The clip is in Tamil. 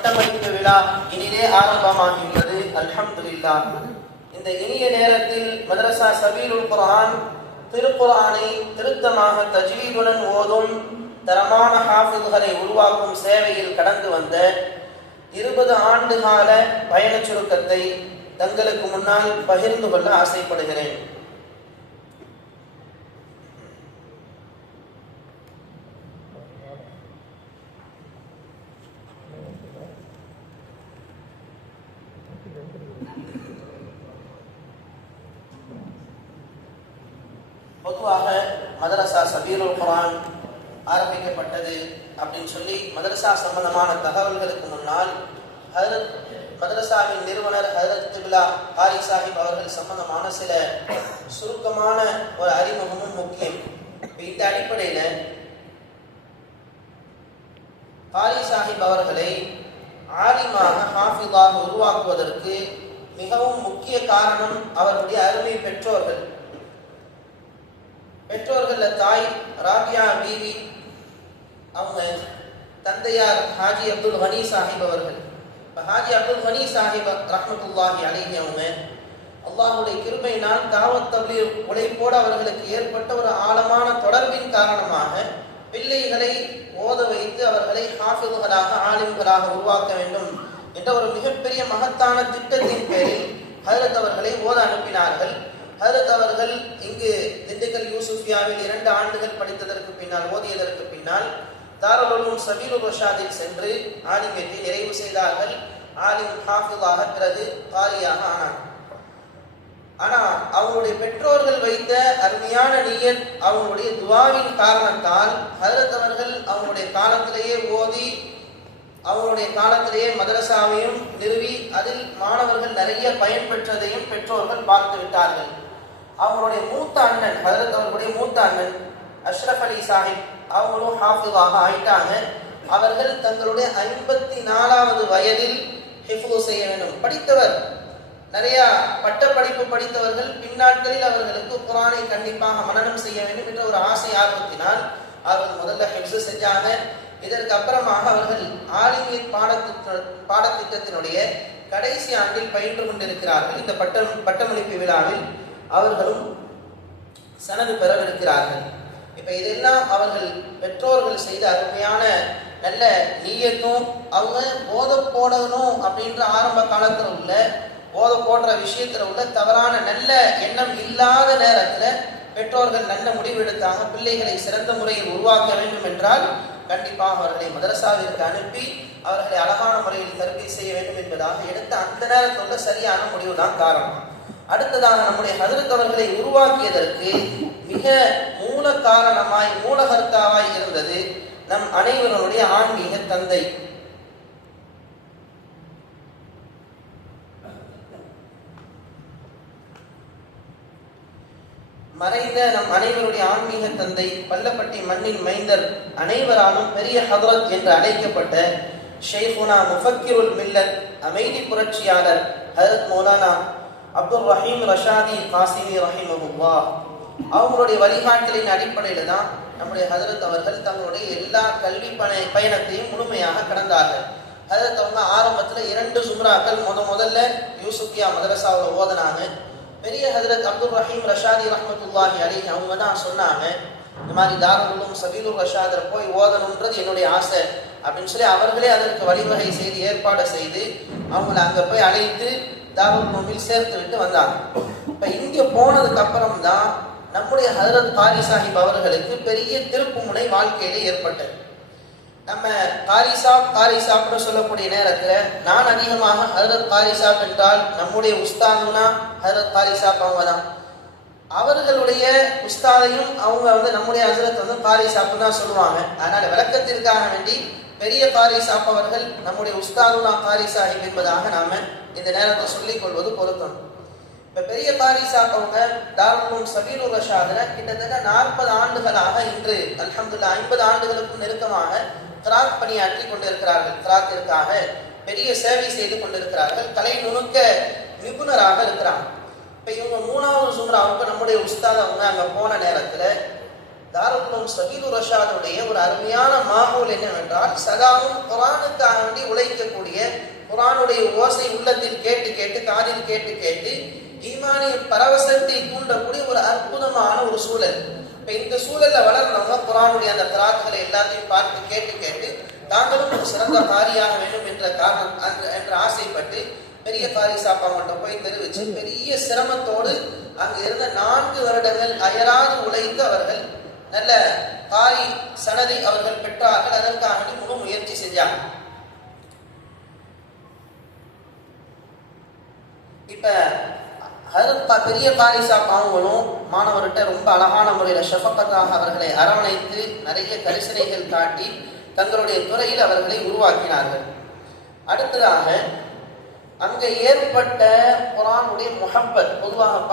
பட்டமளிப்பு விழா இனிதே ஆரம்பமாகியுள்ளது. அல்ஹம்துலில்லாஹ். இந்த இனிய நேரத்தில் மதரசா சபீலுல் குர்ஆன் திருக்குர்ஆனை திருத்தமாக தஜ்வீதுடன் ஓதும் தரமான ஹாஃபிዝகளை உருவாக்கும் சேவையில் கடந்து வந்த 20 ஆண்டு கால பயண சுருக்கத்தை தங்களுக்கு முன்னால் பகிர்ந்து கொள்ள ஆசைப்படுகிறேன். பொதுவாக மதரசா சபீலுல் குர்ஆன் ஆரம்பிக்கப்பட்டது அப்படின்னு சொல்லி மதரசா சம்பந்தமான தகவல்களுக்கு முன்னால் மதரசாவின் நிறுவனர் ஹஜ்ரத் கிப்லா காரி சாஹிப் அவர்கள் சம்பந்தமான சில சுருக்கமான ஒரு அறிமுகமும் முக்கியம். இந்த அடிப்படையில் காரி சாஹிப் அவர்களை ஆலிமாக ஹாஃபிதாக உருவாக்குவதற்கு மிகவும் முக்கிய காரணம் அவருடைய அருமை பெற்றோர்கள். தாய் ராபியா பீவி, அவங்க தந்தையார் ஹாஜி அப்துல் கனி சாஹிப் அவர்கள். ஹாஜி அப்துல் கனி சாஹிப் ரஹ்மத்துல்லாஹி அலைஹி அவங்க அல்லாஹ்வுடைய கிருபையினால் தாவத் தப்லீக் உழைப்போடு அவர்களுக்கு ஏற்பட்ட ஒரு ஆழமான தொடர்பின் காரணமாக பிள்ளைகளை ஓத வைத்து அவர்களை ஹாஃபிதுகளாக ஆலிம்களாக உருவாக்க வேண்டும் என்ற ஒரு மிகப்பெரிய மகத்தான திட்டத்தின் பேரில் ஹஜ்ரத் அவர்களை ஓத அனுப்பினார்கள். ஹஜ்ரத் அவர்கள் இங்கு திண்டுக்கல் யூசுஃபியாவில் 2 ஆண்டுகள் படித்ததற்கு பின்னால், ஓதியதற்கு பின்னால் தாருல் உலூம் சபீலுர் ரஷாதில் சென்று ஆலிமியத்தை நிறைவு செய்தார்கள். ஆலிம் ஹாஃபிதாக பிறகு காரியாக ஆனார். ஆனா அவங்களுடைய பெற்றோர்கள் வைத்த அருமையான நியத், அவங்களுடைய துஆவின் காரணத்தால் ஹஜ்ரத் அவர்கள் அவங்களுடைய காலத்திலேயே ஓதி அவங்களுடைய காலத்திலேயே மதரசாவையும் நிறுவி அதில் மாணவர்கள் நிறைய பயன்பெற்றதையும் பெற்றோர்கள் பார்த்து விட்டார்கள். அவங்களுடைய மூத்த அண்ணன், ஹஜ்ரத் அவர்களுடைய மூத்த அண்ணன் அஷ்ரஃப் அலி சாஹிப், அவங்களும் ஹாஃபிதாக ஆயிட்டாங்க. அவர்கள் தங்களுடைய 54வது வயதில் ஹிஃப்து செய்ய வேண்டும். படித்தவர், நிறைய பட்டப்படிப்பு படித்தவர்கள். பின்னாட்களில் அவர்களுக்கு குர்ஆனை கண்டிப்பாக மனனம் செய்ய வேண்டும் என்ற ஒரு ஆசை ஆர்வத்தினால் அவர்கள் முதல்ல ஹிஃப்து செஞ்சாங்க. இதற்கு அப்புறமாக அவர்கள் ஆலிமியத் பாடத்திட்டத்தினுடைய கடைசி ஆண்டில் பயின்று கொண்டிருக்கிறார்கள். இந்த பட்டமளிப்பு விழாவில் அவர்களும் சனது பெறவிருக்கிறார்கள். இப்ப இதெல்லாம் அவர்கள் பெற்றோர்கள் செய்த அருமையான நல்ல நீயத்தும், அவங்க போதை போடணும் அப்படின்ற ஆரம்ப காலத்துல உள்ள போதை போடுற விஷயத்துல உள்ள தவறான நல்ல எண்ணம் இல்லாத நேரத்துல பெற்றோர்கள் நல்ல முடிவு எடுத்தாங்க. பிள்ளைகளை சிறந்த முறையில் உருவாக்க வேண்டும் என்றால் கண்டிப்பாக அவர்களை மதரசாவிற்கு அனுப்பி அவர்களை அழகான முறையில் தர்பீத் செய்ய வேண்டும் என்பதாக எடுத்த அந்த நேரத்தில் உள்ள சரியான முடிவு தான் காரணம். அடுத்ததாக நம்முடைய ஹஜ்ரத் அவர்களை உருவாக்கியதற்கு மிக மூல காரணமாய் மூலகர்த்தாவாய் இருந்தது நம் அனைவருடைய ஆன்மீக தந்தை. மறைந்த நம் அனைவருடைய ஆன்மீக தந்தை, பள்ளப்பட்டி மண்ணின் மைந்தர், அனைவராலும் பெரிய ஹதரத் என்று அழைக்கப்பட்ட ஷைஃபுனா முஃபக்கிருல் மில்லத், அமைதி புரட்சியாளர் ஹஜ்ரத் மௌலானா அப்துல் ரஹீம் ரஷாதி காசிமி ரஹிமஹுல்லாஹ், அவங்களுடைய வழிகாட்டலின் அடிப்படையில் தான் நம்முடைய ஹஜ்ரத் அவர்கள் தங்களுடைய எல்லா கல்வி பயணத்தையும் முழுமையாக கடந்தார்கள். ஹஜ்ரத் அவங்க ஆரம்பத்தில் 2 சும்ராக்கள் முதல்ல யூசுஃபியா மதரசாவில் ஓதனாங்க. பெரிய ஹஜ்ரத் அப்துல் ரஹீம் ரஷாதி ரஹ்மத்துல்லாஹி அலைஹி அவங்க தான் சொன்னாங்க, இந்த மாதிரி தாருல் உலூம் சபீலுர் ரஷாதில் போய் ஓதணுன்றது என்னுடைய ஆசை அப்படின்னு சொல்லி அவர்களே அதற்கு வழிவகை செய்து ஏற்பாடு செய்து அவங்கள அங்கே போய் அழைத்து தாருல் உலூமில் சேர்த்து விட்டு வந்தாங்க. இப்போ இங்கே போனதுக்கு அப்புறம் தான் நம்முடைய ஹஜ்ரத் காரி சாஹிப் அவர்களுக்கு பெரிய திருப்பு முனை வாழ்க்கையிலே ஏற்பட்டது. நம்ம காரி சாப்னு சொல்லக்கூடிய நேரத்தில் நான் அதிகமாக ஹஜ்ரத் காரி சாப் என்றால் நம்முடைய உஸ்தாதுனா ஹஜ்ரத் காரி சாப் அவங்க தான். அவர்களுடைய உஸ்தாதையும் அவங்க நம்முடைய ஹஜ்ரத் காரி சாப்னு தான் சொல்லுவாங்க. அதனால விளக்கத்திற்காக வேண்டி பெரிய காரி சாப் அவர்கள் நம்முடைய உஸ்தாதுனா காரி சாஹிப் என்பதாக நாம இந்த நேரத்தை சொல்லிக் கொள்வது பொருத்தம். இப்ப பெரிய காரி சாப் அவங்க தாருல் உலூம் சபீலுர் ரஷாதில் கிட்டத்தட்ட 40 ஆண்டுகளாக இன்று அல்ஹம்துலில்லாஹ் 50 ஆண்டுகளுக்கும் நெருக்கமாக கிராக் பணியாற்றி கொண்டிருக்கிறார்கள். கிராக்கிற்காக பெரிய சேவை செய்து கொண்டிருக்கிறார்கள். கலை நுணுக்க நிபுணராக இருக்கிறாங்க. இப்ப இவங்க 3வது சும்ராவுக்கு நம்முடைய உஸ்தாத் அவங்க அங்க போன நேரத்துல தாருல் உலூம் சபீலுர் ரஷாதுடைய ஒரு அருமையான மாஹூல் என்னவென்றால் சதாவும் குர்ஆனுக்காக வேண்டி உழைக்கக்கூடிய குர்ஆனுடைய ஓசை உள்ளத்தில் கேட்டு கேட்டு காதில் கேட்டு கேட்டு ஈமானிய பரவசத்தை தூண்டக்கூடிய ஒரு அற்புதமான ஒரு சூழல். இப்ப இந்த சூழல்ல வளர்ந்தவங்க குர்ஆனுடைய அந்த கிராத்துகளை எல்லாத்தையும் பார்த்து கேட்டு கேட்டு தாங்களும் ஒரு சிறந்த காரியாக வேண்டும் என்ற காரணம் என்ற ஆசைப்பட்டு பெரிய காரி சாப்பாங்கிட்ட போய் தெரிவிச்சு பெரிய சிரமத்தோடு அங்கு இருந்த 4 வருடங்கள் அயராது உழைத்து அவர்கள் நல்ல காரி சனதை அவர்கள் பெற்றார்கள். அதற்காக முழு முயற்சி செஞ்சாங்க. இப்ப பெரிய காரி சாப்பாங்களும் மாணவர்கிட்ட ரொம்ப அழகான முறையில் ஷஃபக்கத்தாக அவர்களை அரவணைத்து நிறைய கரிசனைகள் காட்டி தங்களுடைய துறையில் அவர்களை உருவாக்கினார்கள். அடுத்ததாக அங்கே ஏற்பட்ட குர்ஆனுடைய முஹப்பத் பொதுவாக